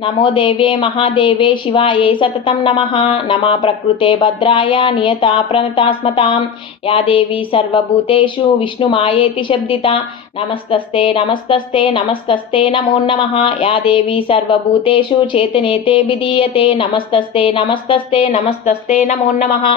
नमो देव्ये महादेवे शिवाये सततं नमः। नमः प्रकृते भद्राय नियता प्रणता स्मतां या देवी सर्वभूतेषु विष्णुमायेति शब्दिता। नमस्तस्ते नमस्तस्ते नमस्तस्ते नमो नमः। या देवी सर्वभूतेषु चेतनेते विधीयते। नमस्तस्ते नमस्तस्ते नमस्तस्ते नमो नमः।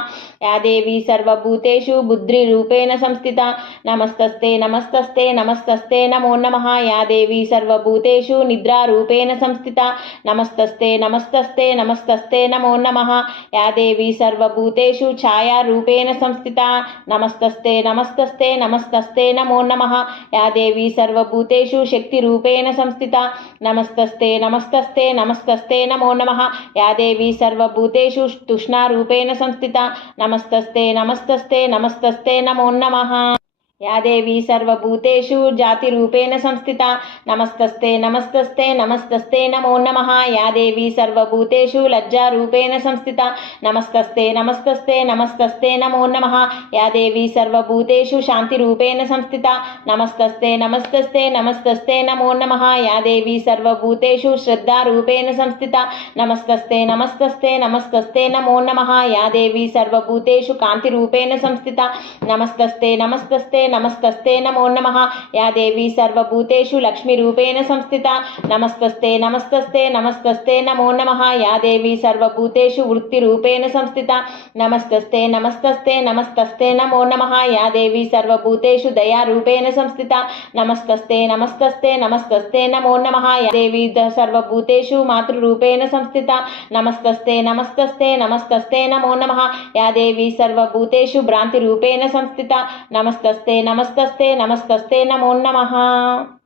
या देवी सर्वभूतेषु बुद्धिरूपेण संस्थिता। नमस्तस्ते नमस्तस्ते नमस्तस्ते नमो नमः। या देवी सर्वभूतेषु निद्रारूपेण संस्थिता। नमस्तस्ते नमस्तस्ते नमस्तस्ते नमो नमः। या देवी सर्वभूतेषु छायारूपेण संस्थिता। नमस्तस्ते नमस्तस्ते नमस्तस्ते नमो नमः। या देवी सर्वभूतेषु शक्तिरूपेण संस्थिता। नमस्तस्ते नमस्तस्ते नमस्तस्ते नमो नमः। या देवी सर्वभूतेषु तृष्णारूपेण संस्थिता। नमस्तस्ते नमस्तस्ते नमस्तस्ते नमो नमः। या देवी सर्वभूतेषु जातिरूपेण संस्थिता। नमस्तस्ते नमस्तस्ते नमस्तस्ते नमो नमः। या देवी सर्वभूतेषु लज्जारूपेण संस्थिता। नमस्तस्ते नमस्तस्ते नमस्तस्ते नमो नमः। या देवी सर्वभूतेषु शान्तिरूपेण संस्थिता। नमस्तस्ते नमस्तस्ते नमस्तस्ते नमो नमः। या देवी सर्वभूतेषु श्रद्धारूपेण संस्थिता। नमस्तस्ते नमस्तस्ते नमस्तस्ते नमो नमः। या देवी सर्वभूतेषु कान्तिरूपेण संस्थिता। नमस्तस्ते नमस्तस्ते नमस्तस्ते नमो नमः। या देवी सर्वभूतेषु लक्ष्मीरूपेण संस्थिता। नमस्तस्ते नमस्तस्ते नमस्तस्ते नमो नमः। या देवी सर्वभूतेषु वृत्तिरूपेण संस्थिता। नमस्तस्ते नमस्तस्ते नमस्तस्ते नमो नमः। या देवी सर्वभूतेषु दयारूपेण संस्थिता। नमस्तस्ते नमस्तस्ते नमस्तस्ते नमो नमः। या देवी सर्वभूतेषु मातृरूपेण संस्थिता। नमस्तस्ते नमस्तस्ते नमस्तस्ते नमो नमः। या देवी सर्वभूतेषु भ्रान्तिरूपेण संस्थिता। नमस्तस्ते नमस्तस्ते नमस्तस्ते नमो नमः।